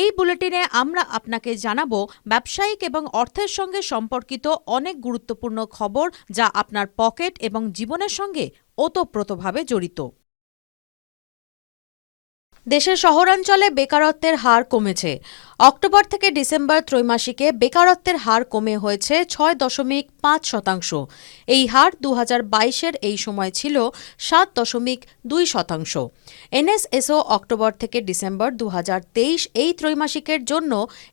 এই বুলেটিনে আমরা আপনাকে জানাব ব্যবসায়িক এবং অর্থের সঙ্গে সম্পর্কিত অনেক গুরুত্বপূর্ণ খবর যা আপনার পকেট এবং জীবনের সঙ্গে ওতপ্রোতভাবে জড়িত। দেশের শহরাঞ্চলে বেকারত্বের হার কমেছে। অক্টোবর থেকে ডিসেম্বর ত্রৈমাসিকে বেকারত্বের হার কমে হয়েছে ছয় দশমিক পাঁচ শতাংশ। এই হার দু বাইশের এই সময় ছিল সাত দশমিক দুই শতাংশ। এনএসএসও অক্টোবর থেকে ডিসেম্বর দু হাজার তেইশ এই ত্রৈমাসিকের জন্য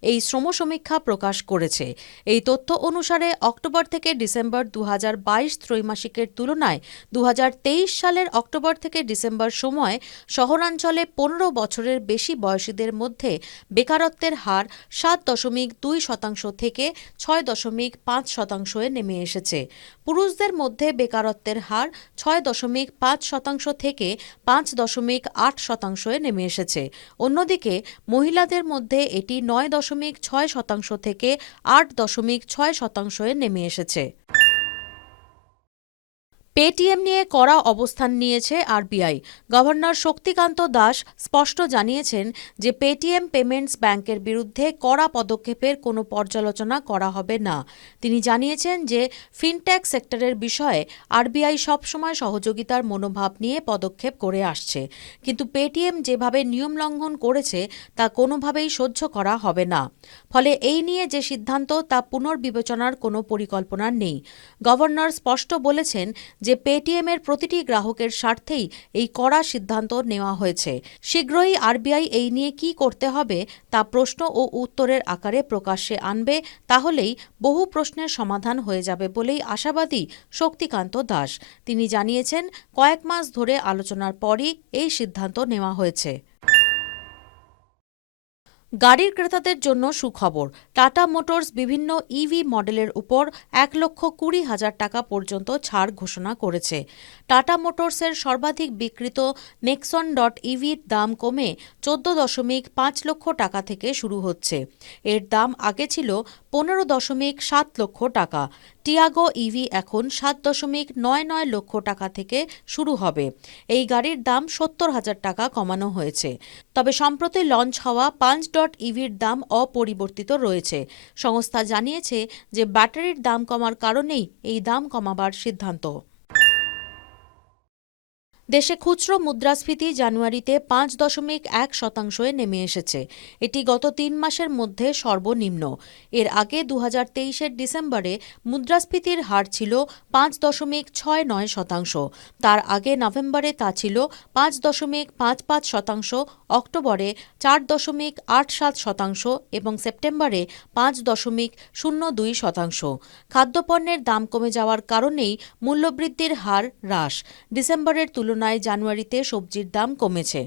এই শ্রম সমীক্ষা প্রকাশ করেছে। এই তথ্য অনুসারে অক্টোবর থেকে ডিসেম্বর দু হাজার বাইশ ত্রৈমাসিকের তুলনায় দু হাজার তেইশ সালের অক্টোবর থেকে ডিসেম্বর সময় শহরাঞ্চলে পনেরো বছরের বেশি বয়সীদের মধ্যে বেকারত্বের হার সাত দশমিক দুই শতাংশ থেকে ছয় দশমিক পাঁচ শতাংশে নেমে এসেছে। পুরুষদের মধ্যে বেকারত্বের হার ছয় দশমিক পাঁচ শতাংশ থেকে পাঁচ দশমিক আট শতাংশে নেমে এসেছে। অন্যদিকে, মহিলাদের মধ্যে এটি নয় দশমিক ছয় শতাংশ থেকে আট দশমিক ছয় শতাংশে নেমে এসেছে। পেটিএম নিয়ে কড়া অবস্থান নিয়েছে আরবিআই। গভর্নর শক্তিকান্ত দাস স্পষ্ট জানিয়েছেন যে পেটিএম পেমেন্টস ব্যাংকের বিরুদ্ধে কড়া পদক্ষেপের কোনো পর্যালোচনা করা হবে না। তিনি জানিয়েছেন যে ফিনটেক সেক্টরের বিষয়ে আরবিআই সবসময় সহযোগিতার মনোভাব নিয়ে পদক্ষেপ করে আসছে। কিন্তু পেটিএম যেভাবে নিয়ম লঙ্ঘন করেছে, তা কোনোভাবেই সহ্য করা হবে না। ফলে এই নিয়ে যে সিদ্ধান্ত, তা পুনর্বিবেচনার কোনো পরিকল্পনা নেই। গভর্নর স্পষ্ট বলেছেন যে পেটিএমের প্রতিটি গ্রাহকের স্বার্থেই এই কড়া সিদ্ধান্ত নেওয়া হয়েছে। শীঘ্রই আরবিআই এই নিয়ে কি করতে হবে তা প্রশ্ন ও উত্তরের আকারে প্রকাশ্যে আনবে, তাহলেই বহু প্রশ্নের সমাধান হয়ে যাবে বলেই আশাবাদী শক্তিকান্ত দাস। তিনি জানিয়েছেন, কয়েক মাস ধরে আলোচনার পরই এই সিদ্ধান্ত নেওয়া হয়েছে। গাড়ির ক্রেতাদের জন্য সুখবর। টাটা মোটরস বিভিন্ন ইভি মডেলের উপর এক লক্ষ কুড়ি হাজার টাকা পর্যন্ত ছাড় ঘোষণা করেছে। টাটা মোটরসের সর্বাধিক বিক্রিত নেক্সন ডট ইভির দাম কমে চোদ্দ দশমিক পাঁচ লক্ষ টাকা থেকে শুরু হচ্ছে। এর দাম আগে ছিল পনেরো দশমিক সাত লক্ষ টাকা। টিয়াগো ইভি এখন সাত দশমিক নয় নয় লক্ষ টাকা থেকে শুরু হবে। এই গাড়ির দাম সত্তর হাজার টাকা কমানো হয়েছে। তবে সম্প্রতি লঞ্চ হওয়া পাঁচ ডট ইভির দাম অপরিবর্তিত রয়েছে। সংস্থা জানিয়েছে যে, ব্যাটারির দাম কমার কারণেই এই দাম কমাবার সিদ্ধান্ত। দেশে খুচরো মুদ্রাস্ফীতি জানুয়ারিতে পাঁচ দশমিক এক শতাংশে নেমে এসেছে। এটি গত তিন মাসের মধ্যে সর্বনিম্ন। এর আগে দু হাজার ডিসেম্বরে মুদ্রাস্ফীতির হার ছিল পাঁচ দশমিক ছয় নয় শতাংশ। তার আগে নভেম্বরে তা ছিল পাঁচ দশমিক পাঁচ পাঁচ শতাংশ, অক্টোবরে চার দশমিক আট সাত শতাংশ এবং সেপ্টেম্বরে পাঁচ দশমিক শূন্য দুই শতাংশ। খাদ্যপণ্যের দাম কমে যাওয়ার কারণেই মূল্যবৃদ্ধির হার হ্রাস। ডিসেম্বরের তুলনায় জানুয়ারিতে সবজির দাম কমেছে।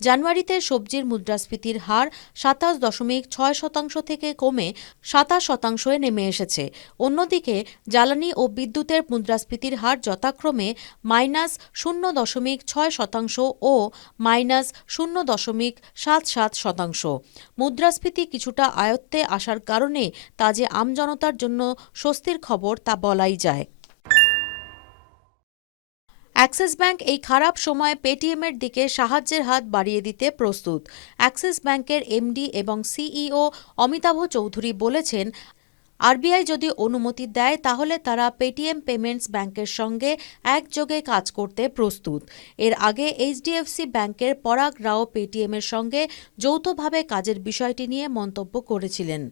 জানুয়ারিতে সবজির মুদ্রাস্ফীতির হার সাতাশ দশমিক ছয় শতাংশ থেকে কমে সাতাশ শতাংশে নেমে এসেছে। অন্যদিকে, জ্বালানি ও বিদ্যুতের মুদ্রাস্ফীতির হার যথাক্রমে মাইনাস শূন্য দশমিক ছয় শতাংশ ও মাইনাস শূন্য দশমিক সাত সাত শতাংশ। মুদ্রাস্ফীতি কিছুটা আয়ত্তে আসার কারণে তা যে আমজনতার জন্য স্বস্তির খবর তা বলাই যায়। অ্যাক্সিস ব্যাংক এই খারাপ সময়ে পেটিএমের দিকে সাহায্যের হাত বাড়িয়ে দিতে প্রস্তুত। অ্যাক্সিস ব্যাংকের এমডি এবং সিইও অমিতাভ চৌধুরী বলেছেন, আরবিআই যদি অনুমতি দেয়, তাহলে তারা পেটিএম পেমেন্টস ব্যাংকের সঙ্গে একযোগে কাজ করতে প্রস্তুত। এর আগে এইচডিএফসি ব্যাংকের পরাগ রাও পেটিএমের সঙ্গে যৌথভাবে কাজের বিষয়টি নিয়ে মন্তব্য করেছিলেন।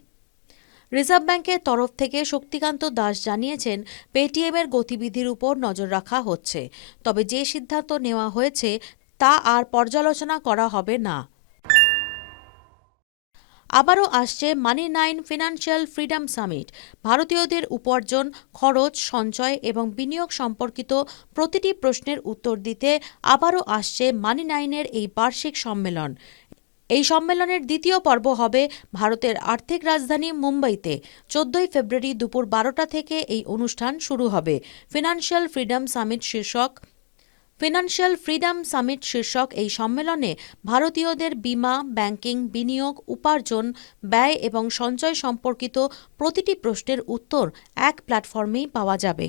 রিজার্ভ ব্যাংকের তরফ থেকে শক্তিকান্ত দাস জানিয়েছেন, পেটিএমের গতিবিধির উপর নজর রাখা হচ্ছে। তবে যে সিদ্ধান্ত নেওয়া হয়েছে, তা আর পর্যালোচনা করা হবে না। আবারও আসছে money nine financial freedom summit. ভারতীয়দের উপার্জন, খরচ, সঞ্চয় এবং বিনিয়োগ সম্পর্কিত প্রতিটি প্রশ্নের উত্তর দিতে আবারও আসছে মানি নাইনের এই বার্ষিক সম্মেলন। এই সম্মেলনের দ্বিতীয় পর্ব হবে ভারতের আর্থিক রাজধানী মুম্বাইতে। চোদ্দই ফেব্রুয়ারি দুপুর বারোটা থেকে এই অনুষ্ঠান শুরু হবে। ফিনান্সিয়াল ফ্রিডম সামিট শীর্ষক ফিনান্সিয়াল ফ্রিডম সামিট শীর্ষক এই সম্মেলনে ভারতীয়দের বিমা, ব্যাংকিং, বিনিয়োগ, উপার্জন, ব্যয় এবং সঞ্চয় সম্পর্কিত প্রতিটি প্রশ্নের উত্তর এক প্ল্যাটফর্মেই পাওয়া যাবে।